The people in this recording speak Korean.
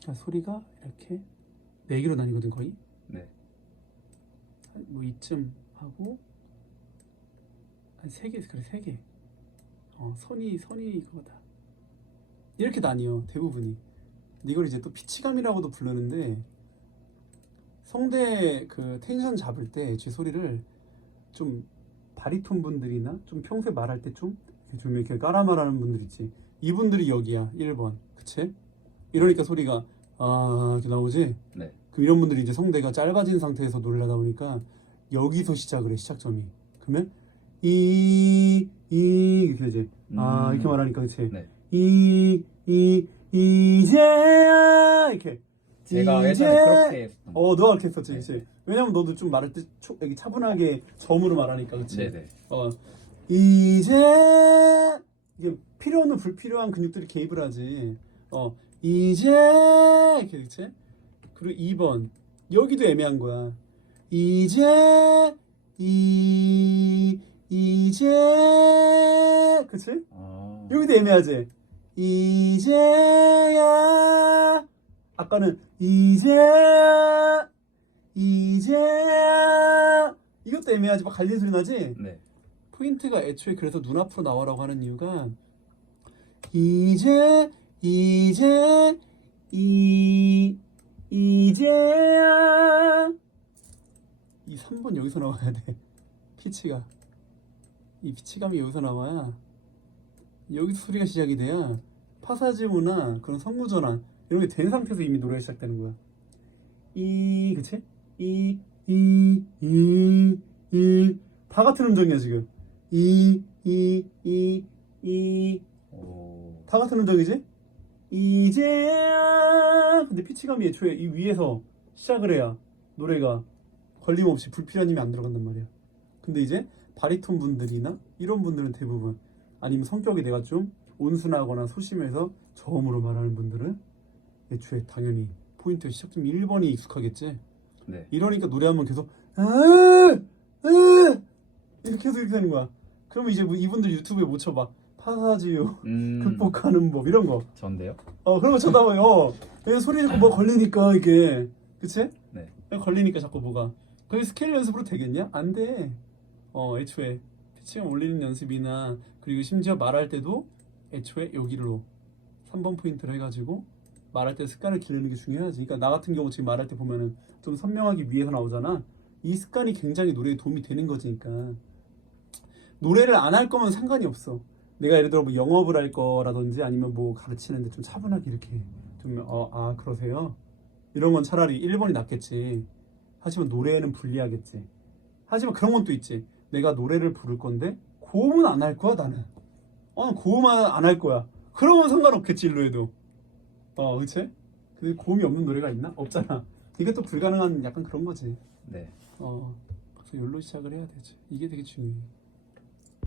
그러니까 소리가 이렇게 네 개로 나뉘거든 거의. 네. 한뭐 이쯤 하고 한세 개, 그래 세 개. 어 선이 선이 그거다. 이렇게 나뉘어 대부분이. 이걸 이제 또 피치감이라고도 부르는데 성대 그 텐션 잡을 때 제 소리를 좀 바리톤 분들이나 좀 평소에 말할 때 좀 좀 이렇게 깔아 말하는 분들 있지. 이분들이 여기야 1번. 그치? 이러니까 소리가 아 이렇게 나오지. 네. 그럼 이런 분들이 이제 성대가 짧아진 상태에서 노래를 하다 보니까 여기서 시작을 해 시작점이 그러면 이, 이 이렇게 하지 아 음. 이렇게 말하니까 그치 네. 이, 이, 이제야 이렇게 제가 이제- 예전에 그렇게 했었던 거. 어 너가 그렇게 했었지 네. 그치 왜냐면 너도 좀 말할 때 초, 이렇게 차분하게 점으로 말하니까 그치 네네. 어 이제 이게 필요는 불필요한 근육들이 개입을 하지 어 이제 이렇게 그치 그리고 2번. 여기도 애매한 거야. 이제 이 이제. 그치? 아. 여기도 애매하지? 이제야. 아까는 이제야 이제야. 이것도 애매하지. 막 갈리는 소리 나지? 네. 포인트가 애초에 그래서 눈앞으로 나오라고 하는 이유가 이제 이제 이 이제야. 이 3번 여기서 나와야 돼. 피치가. 이 피치감이 여기서 나와야 여기서 소리가 시작이 돼야 파사지오나 그런 성구전환 이런 게 된 상태에서 이미 노래가 시작되는 거야. 이 그치? 이 이 이 이. 다 같은 음정이야 지금. 이 이 이 이. 오. 다 같은 음정이지? 이제야. 근데 피치감이 애초에 이 위에서 시작을 해야 노래가 걸림없이 불필요한 힘이 안 들어간단 말이야. 근데 이제 바리톤 분들이나 이런 분들은 대부분 아니면 성격이 내가 좀 온순하거나 소심해서 저음으로 말하는 분들은 애초에 당연히 포인트 시작점 1번이 익숙하겠지. 네. 이러니까 노래하면 계속 으, 으, 이렇게 해서 이렇게 되는 거야. 그러면 이제 뭐 이분들 유튜브에 못 쳐봐 파사지요 음. 극복하는 법 이런 거. 전데요? 어 그런 거 쳐다봐요. 왜 소리 자꾸 뭐 걸리니까 이게 그치? 네. 걸리니까 자꾸 뭐가. 그게 스케일 연습으로 되겠냐? 안 돼. 어 애초에 피칭 올리는 연습이나 그리고 심지어 말할 때도 애초에 여기로 3번 포인트를 해가지고 말할 때 습관을 기르는 게 중요하지. 그러니까 나 같은 경우 지금 말할 때 보면은 좀 선명하기 위해서 나오잖아. 이 습관이 굉장히 노래에 도움이 되는 거지니까. 노래를 안 할 거면 상관이 없어. 내가 예를 들어 뭐 영업을 할 거라든지 아니면 뭐 가르치는데 좀 차분하게 이렇게 좀 어 아 그러세요? 이런 건 차라리 1번이 낫겠지. 하지만 노래는 불리하겠지. 하지만 그런 건 또 있지. 내가 노래를 부를 건데 고음은 안 할 거야 나는. 어 고음은 안 할 거야. 그러면 상관없겠지 일로 해도. 어 그치? 근데 고음이 없는 노래가 있나? 없잖아. 이게 또 불가능한 약간 그런 거지. 네. 어 그래서 열로 시작을 해야 되지. 이게 되게 중요해